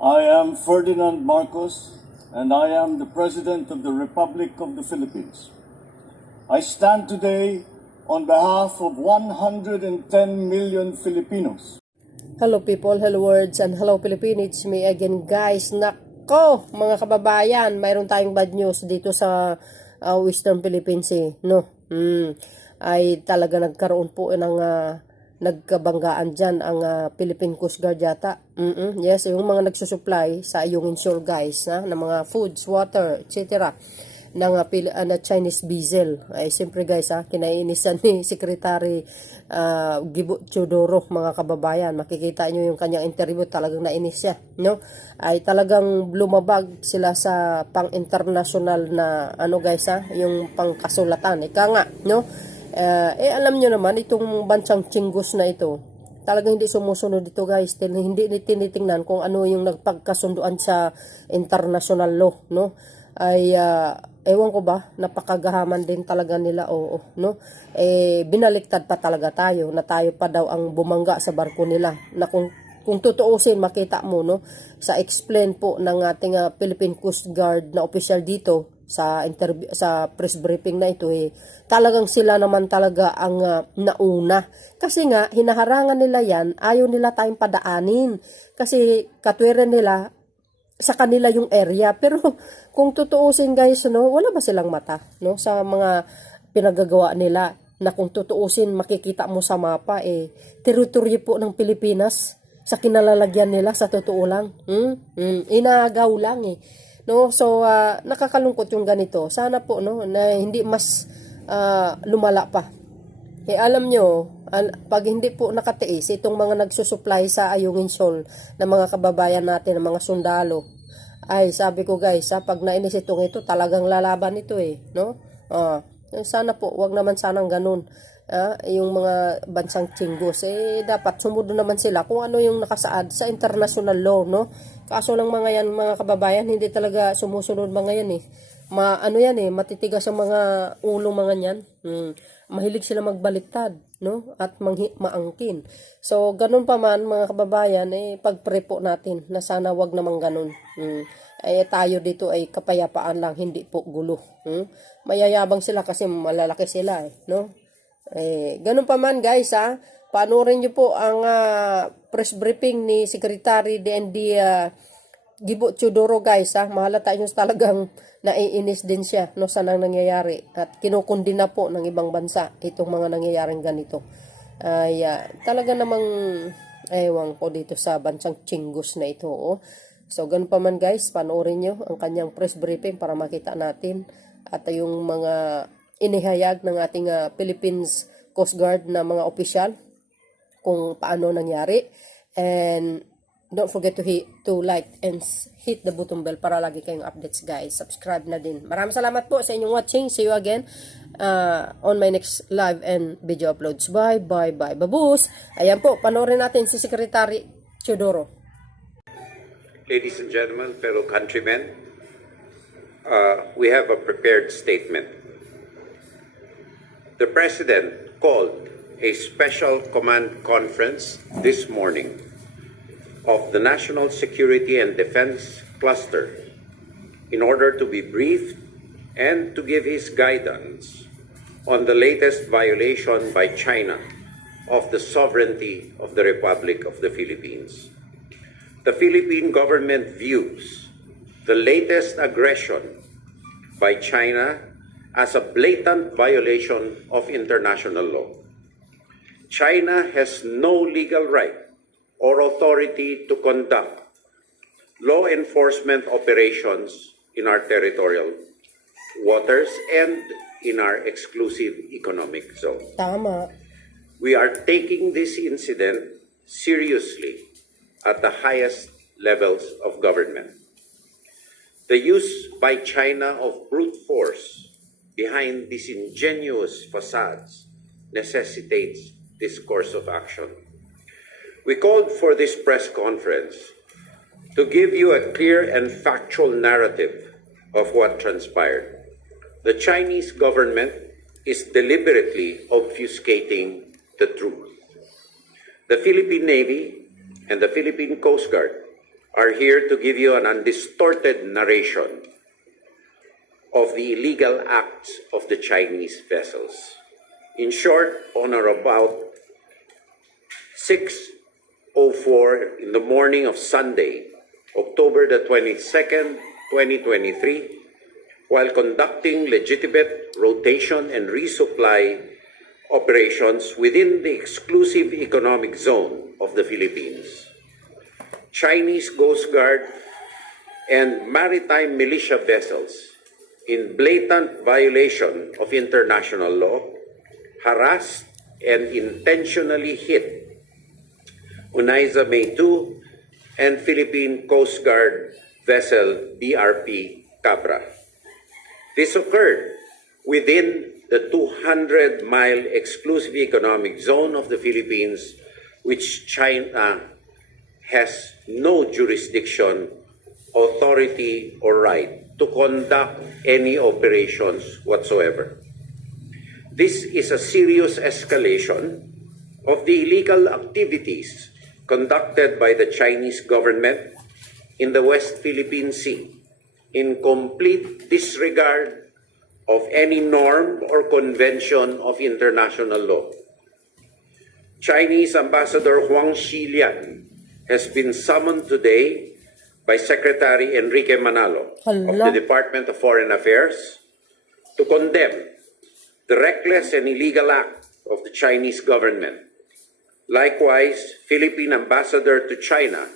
I am Ferdinand Marcos, and I am the President of the Republic of the Philippines. I stand today on behalf of 110 million Filipinos. Hello people, hello words, and hello Philippines. It's me again guys. Nako, mga kababayan, mayroon tayong bad news dito sa Western Philippines no? Ay talaga nagkaroon po ng nagkabanggaan dyan ang Philippine Coast Guard yata. Yes, yung mga nagsusupply sa iyong Int'L guys, ng mga foods, water, etc. ng Chinese diesel. Ay siyempre guys, kinainisan ni Secretary Theodoro, mga kababayan. Makikita nyo yung kanyang interview, talagang nainis siya, no? Ay talagang lumabag sila sa pang-international na guys, yung pangkasulatan. Ika nga, no? Alam nyo naman, itong bansang Chinggos na ito, talagang hindi sumusunod dito guys. Hindi tinitingnan kung ano yung nagpagkasunduan sa international law, no? Ay ewan ko ba, napakagahaman din talaga nila, no? Binaliktad pa talaga tayo, na tayo pa daw ang bumangga sa barko nila, na kung tutuusin, makita mo, no, sa explain po ng ating Philippine Coast Guard na official dito sa interview, sa press briefing na ito, talagang sila naman talaga ang nauna. Kasi nga, hinaharangan nila yan, ayaw nila tayong padaanin. Kasi katwiran nila, sa kanila yung area. Pero kung tutuusin guys, no, wala ba silang mata, no, sa mga pinagagawa nila, na kung tutuusin, makikita mo sa mapa, teritoryo po ng Pilipinas, sa kinalalagyan nila, sa totoo lang. Inagaw lang no? So nakakalungkot yung ganito. Sana po, no, na hindi mas lumala pa. Alam nyo, pag hindi po nakatiis itong mga nagsusupply sa ayong Int'L na mga kababayan natin, na mga sundalo, ay sabi ko guys, pag nainis itong ito, talagang lalaban ito no? Sana po, wag naman sanang ganun. Yung mga bansang Chinggos, dapat sumunod naman sila kung ano yung nakasaad sa international law, no? Kaso lang mga yan, mga kababayan, hindi talaga sumusunod mga yan matitigas ang mga ulo mga yan. Mahilig sila magbaliktad, no? At maangkin. So, ganun pa man mga kababayan, pag-pray po natin na sana wag namang ganun. Tayo dito ay kapayapaan lang, hindi po gulo. Mayayabang sila kasi malalaki sila, no? Ganun pa man guys, panoorin nyo po ang press briefing ni Secretary DND Theodoro guys, mahalata nyo talagang naiinis din siya, no, sa nang nangyayari, at kinukundina po ng ibang bansa itong mga nangyayaring ganito. Talaga namang ewan ko dito sa bansang Chinggos na ito. So ganun pa man guys, panoorin nyo ang kanyang press briefing para makita natin at yung mga inihayag ng ating Philippines Coast Guard na mga opisyal kung paano nangyari. And don't forget to like and hit the button bell para lagi kayong updates guys. Subscribe na din. Maraming salamat po sa inyong watching. See you again on my next live and video uploads. Bye. Babus! Ayan po, panoorin natin si Secretary Theodoro. Ladies and gentlemen, fellow countrymen, we have a prepared statement. The President called a special command conference this morning of the National Security and Defense Cluster in order to be briefed and to give his guidance on the latest violation by China of the sovereignty of the Republic of the Philippines. The Philippine government views the latest aggression by China as a blatant violation of international law. China has no legal right or authority to conduct law enforcement operations in our territorial waters and in our exclusive economic zone. Tama. We are taking this incident seriously at the highest levels of government. The use by China of brute force behind disingenuous facades necessitates this course of action. We called for this press conference to give you a clear and factual narrative of what transpired. The Chinese government is deliberately obfuscating the truth. The Philippine Navy and the Philippine Coast Guard are here to give you an undistorted narration of the illegal acts of the Chinese vessels. In short, on or about 6:04 in the morning of Sunday, October the 22nd, 2023, while conducting legitimate rotation and resupply operations within the exclusive economic zone of the Philippines, Chinese Coast Guard and maritime militia vessels, in blatant violation of international law, harassed and intentionally hit Unaiza May 2 and Philippine Coast Guard vessel BRP Cabra. This occurred within the 200-mile exclusive economic zone of the Philippines, which China has no jurisdiction, authority, or right to conduct any operations whatsoever. This is a serious escalation of the illegal activities conducted by the Chinese government in the West Philippine Sea, in complete disregard of any norm or convention of international law. Chinese Ambassador Huang Xilian has been summoned today by Secretary Enrique Manalo of the Department of Foreign Affairs to condemn the reckless and illegal act of the Chinese government. Likewise, Philippine Ambassador to China,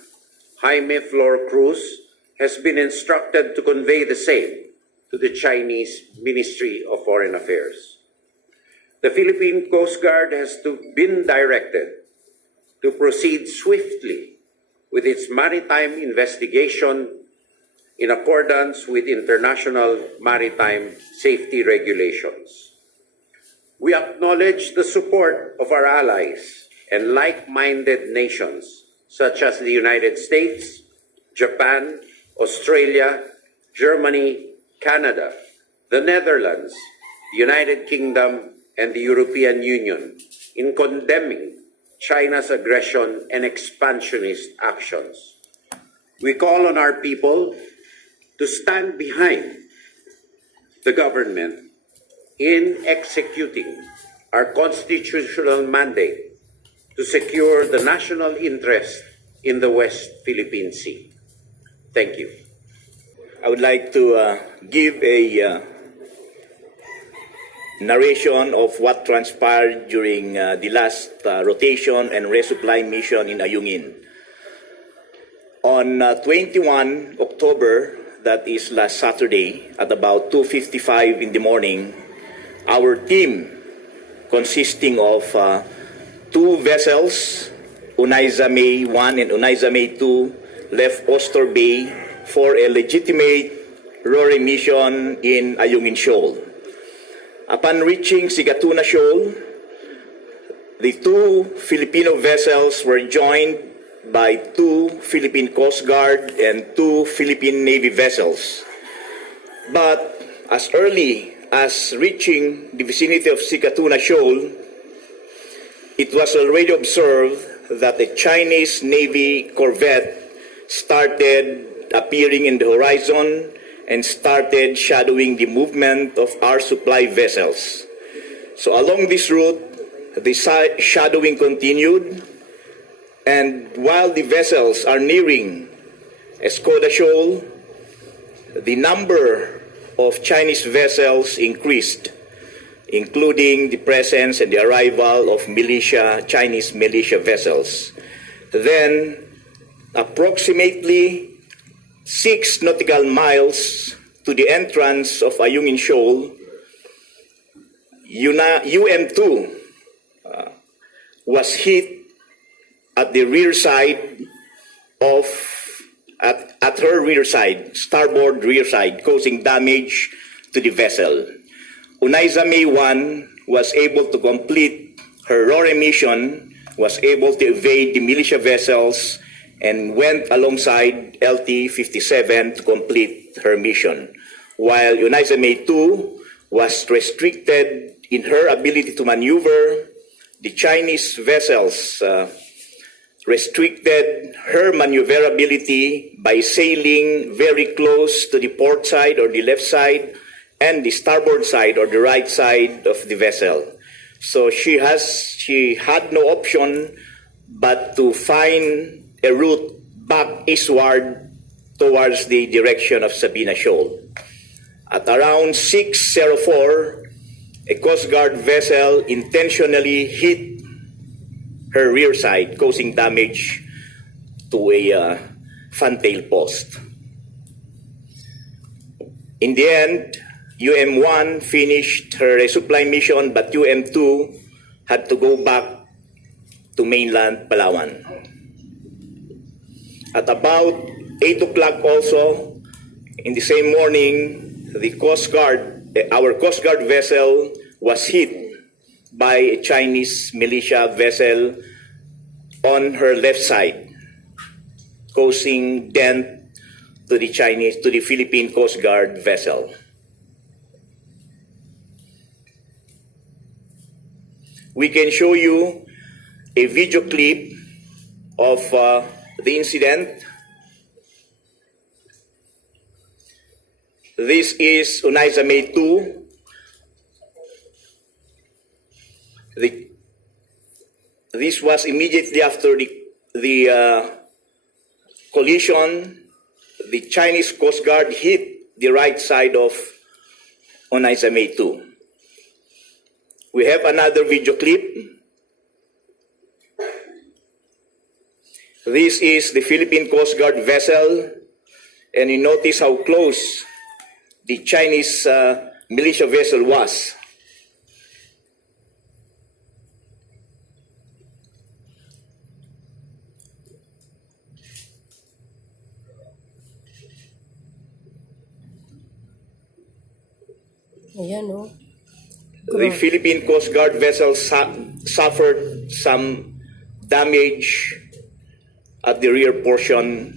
Jaime Flor Cruz, has been instructed to convey the same to the Chinese Ministry of Foreign Affairs. The Philippine Coast Guard has been directed to proceed swiftly with its maritime investigation in accordance with international maritime safety regulations. We acknowledge the support of our allies and like-minded nations such as the United States, Japan, Australia, Germany, Canada, the Netherlands, the United Kingdom, and the European Union in condemning China's aggression and expansionist actions. We call on our people to stand behind the government in executing our constitutional mandate to secure the national interest in the West Philippine Sea. Thank you. I would like to give a narration of what transpired during the last rotation and resupply mission in Ayungin. On 21 October, that is last Saturday, at about 2:55 in the morning, our team, consisting of two vessels, Unaiza May 1 and Unaiza May 2, left Ostor Bay for a legitimate rowing mission in Ayungin Shoal. Upon reaching Sigatuna Shoal, the two Filipino vessels were joined by two Philippine Coast Guard and two Philippine Navy vessels. But as early as reaching the vicinity of Sigatuna Shoal, it was already observed that a Chinese Navy corvette started appearing in the horizon and started shadowing the movement of our supply vessels. So along this route, the shadowing continued, and while the vessels are nearing Escoda Shoal, the number of Chinese vessels increased, including the presence and the arrival of Chinese militia vessels. Then, approximately 6 nautical miles to the entrance of Ayungin Shoal, UM2 was hit at the rear side at her rear side, starboard rear side, causing damage to the vessel. Unaiza May 1 was able to complete her rowing mission, was able to evade the militia vessels, and went alongside LT-57 to complete her mission, while Unaiza May 2 was restricted in her ability to maneuver. The Chinese vessels restricted her maneuverability by sailing very close to the port side or the left side and the starboard side or the right side of the vessel. So she had no option but to find a route back eastward towards the direction of Sabina Shoal. At around 6:04, a Coast Guard vessel intentionally hit her rear side, causing damage to a fantail post. In the end, UM-1 finished her resupply mission, but UM-2 had to go back to mainland Palawan. At about 8 o'clock also, in the same morning, our Coast Guard vessel was hit by a Chinese militia vessel on her left side, causing dent to the Philippine Coast Guard vessel. We can show you a video clip of the incident. This is Unaiza May 2. This was immediately after the collision. The Chinese Coast Guard hit the right side of Unaiza May 2. We have another video clip. This is the Philippine Coast Guard vessel, and you notice how close the Chinese militia vessel was. Ayan, oh. The Philippine Coast Guard vessel suffered some damage at the rear portion.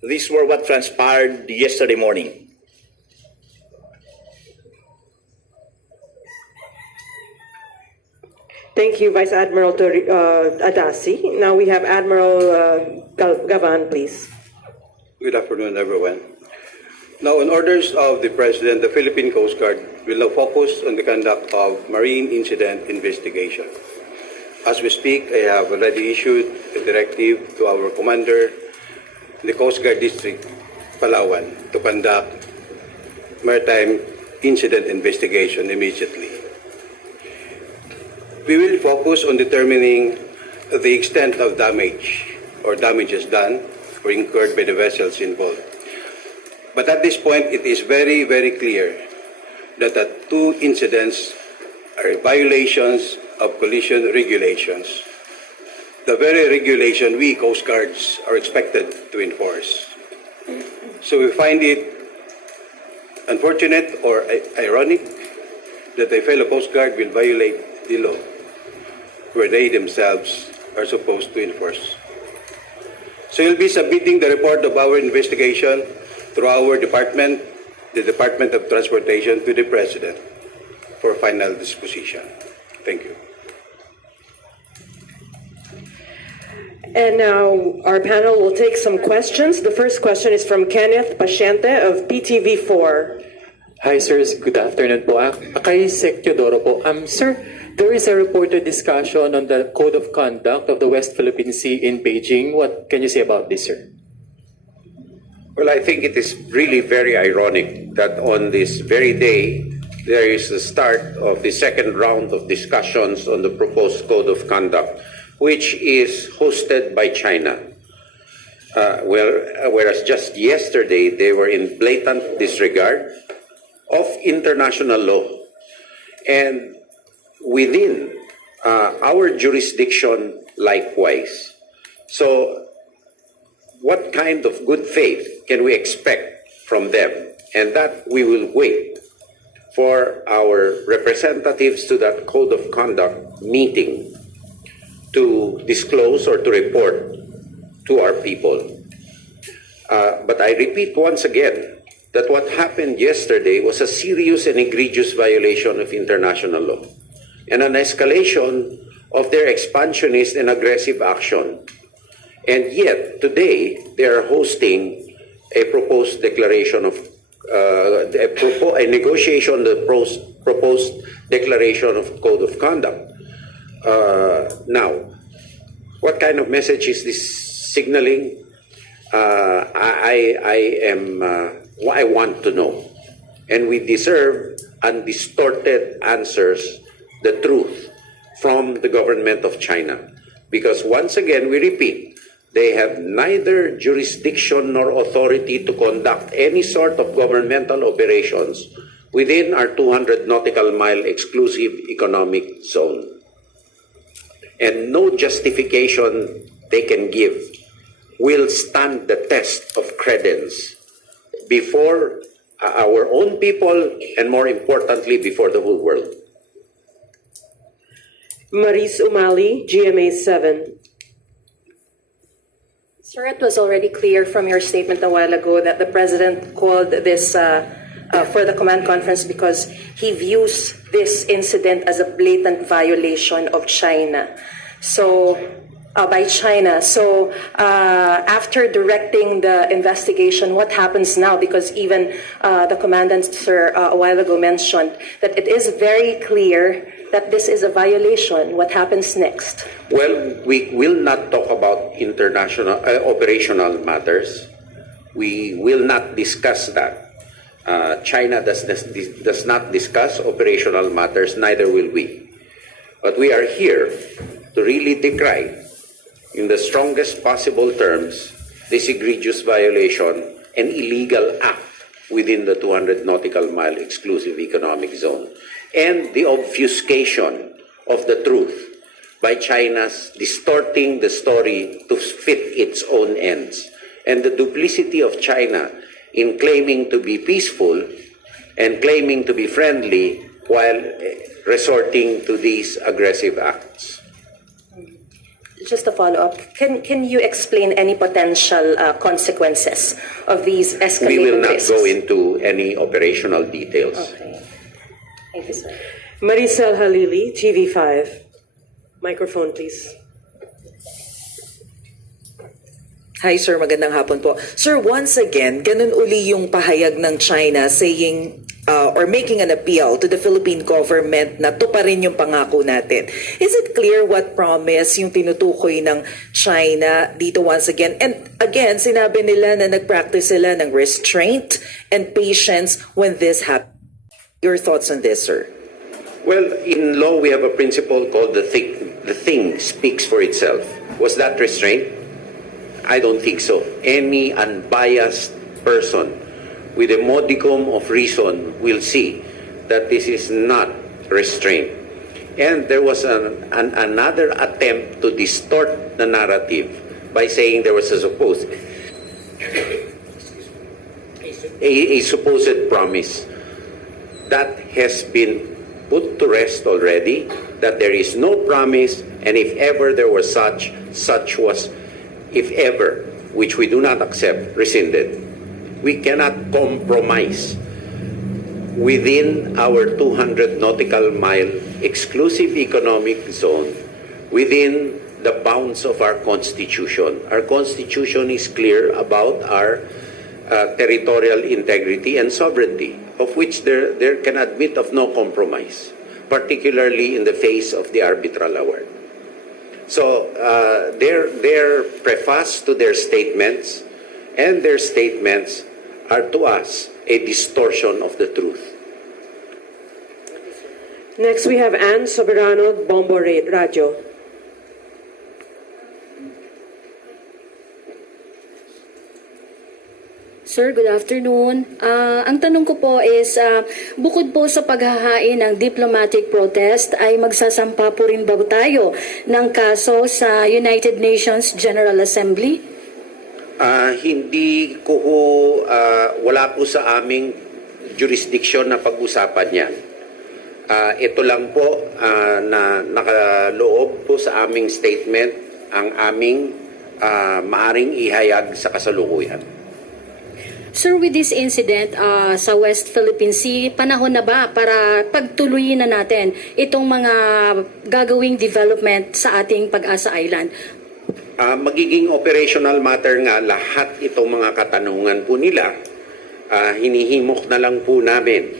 These were what transpired yesterday morning. Thank you, Vice Admiral Adasi. Now we have Admiral Gavan, please. Good afternoon, everyone. Now, on orders of the President, the Philippine Coast Guard will now focus on the conduct of marine incident investigation. As we speak, I have already issued a directive to our commander in the Coast Guard District, Palawan, to conduct maritime incident investigation immediately. We will focus on determining the extent of damage or damages done or incurred by the vessels involved. But at this point, it is very, very clear that the two incidents are violations of collision regulations, the very regulation we Coast Guards are expected to enforce. So we find it unfortunate or ironic that a fellow Coast Guard will violate the law where they themselves are supposed to enforce. So you'll be submitting the report of our investigation through our department, the Department of Transportation, to the President for final disposition. Thank you. And now our panel will take some questions. The first question is from Kenneth Paciente of PTV4. Hi, sirs. Good afternoon po. Kay Sec Theodoro po. Sir, there is a reported discussion on the Code of Conduct of the West Philippine Sea in Beijing. What can you say about this, sir? Well, I think it is really very ironic that on this very day, there is the start of the second round of discussions on the proposed Code of Conduct, which is hosted by China. Whereas just yesterday, they were in blatant disregard of international law. And within our jurisdiction, likewise. So what kind of good faith can we expect from them? And that we will wait for our representatives to that Code of Conduct meeting to disclose or to report to our people. But I repeat once again that what happened yesterday was a serious and egregious violation of international law and an escalation of their expansionist and aggressive action. And yet, today, they are hosting a proposed declaration of a negotiation, the proposed declaration of code of conduct. Now, what kind of message is this signaling? I want to know, and we deserve undistorted answers, the truth from the government of China, because once again we repeat, they have neither jurisdiction nor authority to conduct any sort of governmental operations within our 200 nautical mile exclusive economic zone. And no justification they can give will stand the test of credence before our own people and, more importantly, before the whole world. Maris Umali, GMA 7. Sir, it was already clear from your statement a while ago that the President called this for the command conference because he views this incident as a blatant violation of China. So, by China. So, after directing the investigation, what happens now? Because even the commandant, sir, a while ago mentioned that it is very clear that this is a violation. What happens next? Well, we will not talk about international operational matters. We will not discuss that. China does not discuss operational matters, neither will we. But we are here to really decry, in the strongest possible terms, this egregious violation and illegal act within the 200 nautical mile exclusive economic zone, and the obfuscation of the truth by China's distorting the story to fit its own ends, and the duplicity of China in claiming to be peaceful and claiming to be friendly while resorting to these aggressive acts. Just a follow-up. Can you explain any potential consequences of these escalating We will not risks? go into any operational details. Okay. Thank you, sir. Maricel Halili, TV5. Microphone, please. Hi sir, magandang hapon po. Sir, once again, ganun uli yung pahayag ng China saying or making an appeal to the Philippine government na tuparin yung pangako natin. Is it clear what promise yung tinutukoy ng China dito once again? And again, sinabi nila na nag-practice sila ng restraint and patience when this happens. Your thoughts on this, sir? Well, in law, we have a principle called the thing speaks for itself. Was that restraint? I don't think so. Any unbiased person with a modicum of reason will see that this is not restraint. And there was another attempt to distort the narrative by saying there was a supposed promise. That has been put to rest already, that there is no promise, and if ever there was such was, if ever, which we do not accept, rescinded. We cannot compromise within our 200 nautical mile exclusive economic zone within the bounds of our Constitution. Our Constitution is clear about our territorial integrity and sovereignty, of which there can admit of no compromise, particularly in the face of the arbitral award. So their preface to their statements, and their statements are to us a distortion of the truth. Next, we have Ann Soberano, Bombo Radio. Sir, good afternoon. Ang tanong ko po is, bukod po sa paghahain ng diplomatic protest, ay magsasampa po rin ba tayo ng kaso sa United Nations General Assembly? Hindi ko wala po sa aming jurisdiction na pag-usapan yan. Ito lang po na nakaloob po sa aming statement ang aming maaring ihayag sa kasalukuyan. Sir, with this incident sa West Philippine Sea, panahon na ba para pagtuloyin na natin itong mga gagawing development sa ating Pag-asa Island? Magiging operational matter nga lahat itong mga katanungan po nila. Hinihimok na lang po namin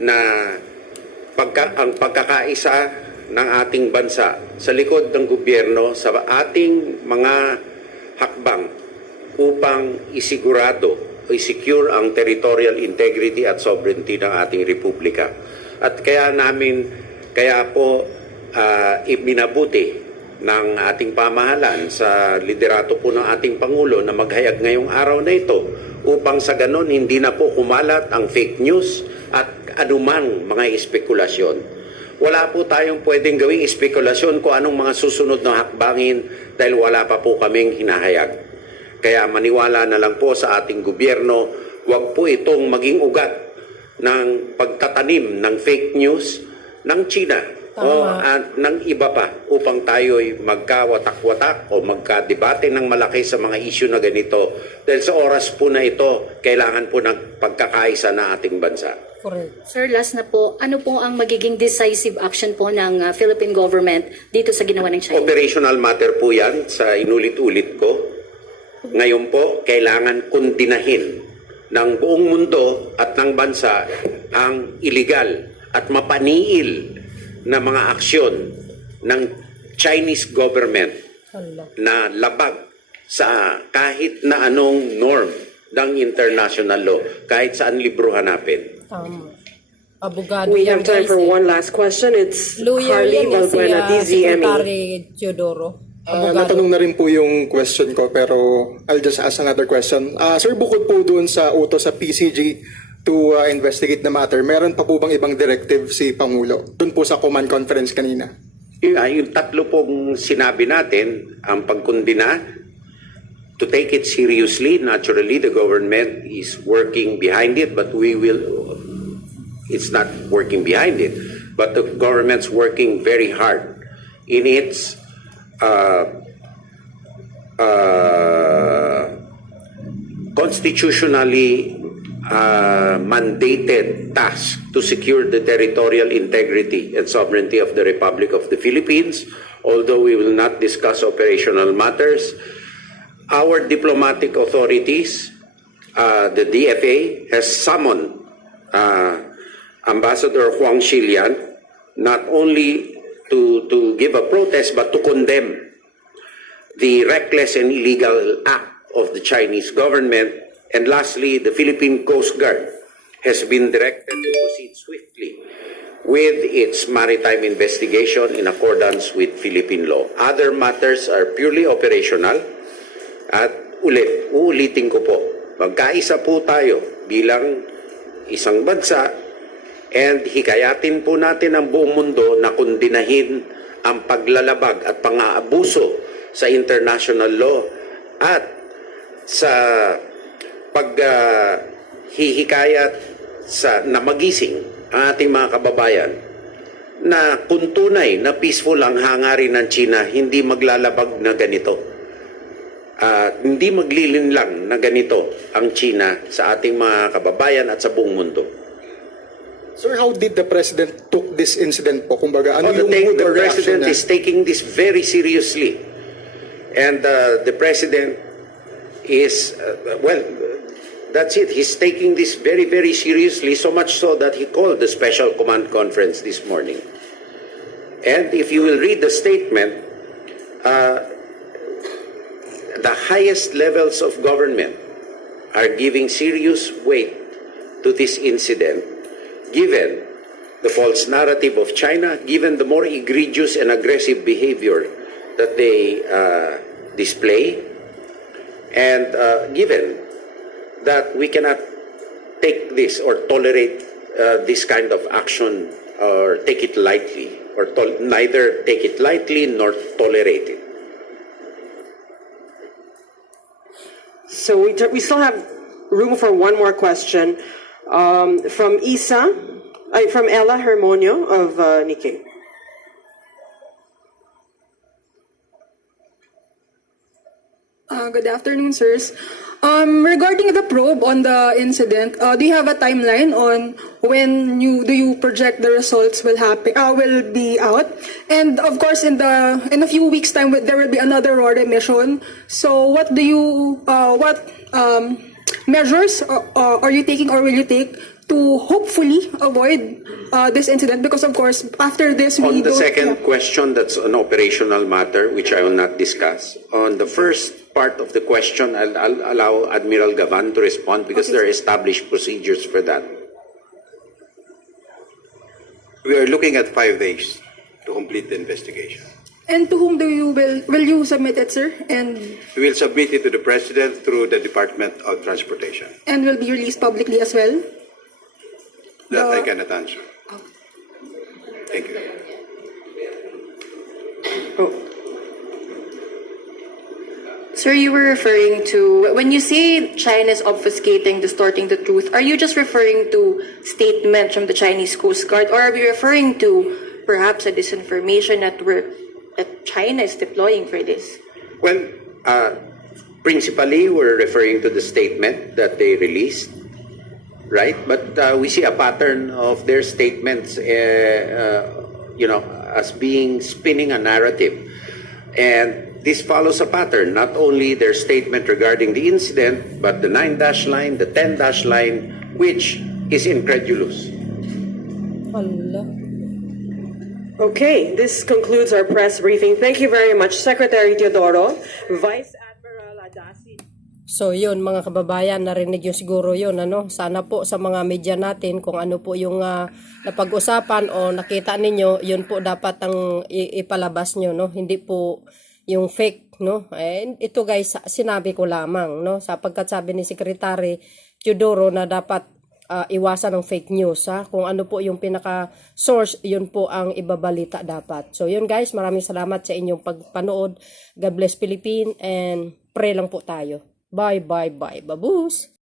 na ang pagkakaisa ng ating bansa sa likod ng gobyerno sa ating mga hakbang upang i-secure ang territorial integrity at sovereignty ng ating republika. At kaya po ibinabuti ng ating pamahalan sa liderato po ng ating Pangulo na maghayag ngayong araw na ito upang sa ganon hindi na po kumalat ang fake news at anumang mga espekulasyon. Wala po tayong pwedeng gawing espekulasyon kung anong mga susunod na hakbangin dahil wala pa po kaming hinahayag. Kaya maniwala na lang po sa ating gobyerno, wag po itong maging ugat ng pagtatanim ng fake news ng Tsina o ng iba pa upang tayo'y magkawatak-watak o magkadebate ng malaki sa mga issue na ganito. Dahil sa oras po na ito, kailangan po ng pagkakaisa ng ating bansa. Correct. Sir, last na po, ano po ang magiging decisive action po ng Philippine government dito sa ginawa ng China? Operational matter po yan sa inulit-ulit ko. Ngayon po, kailangan kundinahin ng buong mundo at ng bansa ang illegal at mapaniil na mga aksyon ng Chinese government na labag sa kahit na anong norm ng international law, kahit saan libro hanapin. Abogado We yan, have time guys, for one last question. It's Lawyer Carly yan, Valbuena, DZME. Secretary Theodoro. Abogado. Natanong na rin po yung question ko pero I'll just ask another question. Sir, bukod po doon sa utos sa PCG to investigate the matter, meron pa po bang ibang directive si Pangulo doon po sa command conference kanina? Yung tatlo pong sinabi natin, ang pagkundina, to take it seriously. Naturally, the government is working behind it, but it's not working behind it, but the government's working very hard in its constitutionally mandated task to secure the territorial integrity and sovereignty of the Republic of the Philippines. Although we will not discuss operational matters, our diplomatic authorities, the DFA, has summoned Ambassador Huang Xilian not only to give a protest but to condemn the reckless and illegal act of the Chinese government. And lastly, the Philippine Coast Guard has been directed to proceed swiftly with its maritime investigation in accordance with Philippine law. Other matters are purely operational. At uulitin ko po, magkaisa po tayo bilang isang bansa and hikayatin po natin ang buong mundo na kundinahin ang paglalabag at pang-aabuso sa international law at sa paghihikayat na magising ang ating mga kababayan na kung tunay na peaceful ang hangarin ng China, hindi maglalabag na ganito. Hindi maglilinlang na ganito ang China sa ating mga kababayan at sa buong mundo. Sir, how did the President took this incident po? Kumbaga, ano yung mood The or reaction President niya? is taking this very seriously. And the President is, that's it. He's taking this very, very seriously, so much so that he called the Special Command Conference this morning. And if you will read the statement, the highest levels of government are giving serious weight to this incident, given the false narrative of China, given the more egregious and aggressive behavior that they display, and given that we cannot take this or tolerate this kind of action or take it lightly, or neither take it lightly nor tolerate it. So we still have room for one more question from Ella Hermonio of Nikkei. Good afternoon, sirs. Regarding the probe on the incident, do you have a timeline on when you project the results will be out? And of course, in a few weeks' time, there will be another RORE mission. So, what measures are you taking or will you take to hopefully avoid this incident? Because of course, after this, On the second question, that's an operational matter which I will not discuss. On the first part of the question, I'll allow Admiral Gavan to respond because there are established procedures for that. We are looking at 5 days to complete the investigation. And to whom will you submit it, sir? And We will submit it to the President through the Department of Transportation. will be released publicly as well? That I cannot answer. Thank you. Sir, you were referring to, when you say China is obfuscating, distorting the truth, are you just referring to statements from the Chinese Coast Guard, or are we referring to perhaps a disinformation network that China is deploying for this? Well, principally, we're referring to the statement that they released, right? But we see a pattern of their statements, as being spinning a narrative. And this follows a pattern, not only their statement regarding the incident, but the 9-dash line, the 10-dash line, which is incredulous. Hala. Okay, this concludes our press briefing. Thank you very much, Secretary Theodoro, Vice Admiral Adasi. So yun mga kababayan, narinig yung siguro yun, ano? Sana po sa mga media natin kung ano po yung napag-usapan o nakita ninyo, yun po dapat ang ipalabas nyo, no? Hindi po yung fake, no? Ito guys, sinabi ko lamang, no? Sapagkat sabi ni Secretary Theodoro na dapat iwasan ng fake news, ha? Kung ano po yung pinaka-source, yun po ang ibabalita dapat. So yun guys, maraming salamat sa inyong pagpanood. God bless Philippines and pray lang po tayo. Bye, bye, bye. Babus!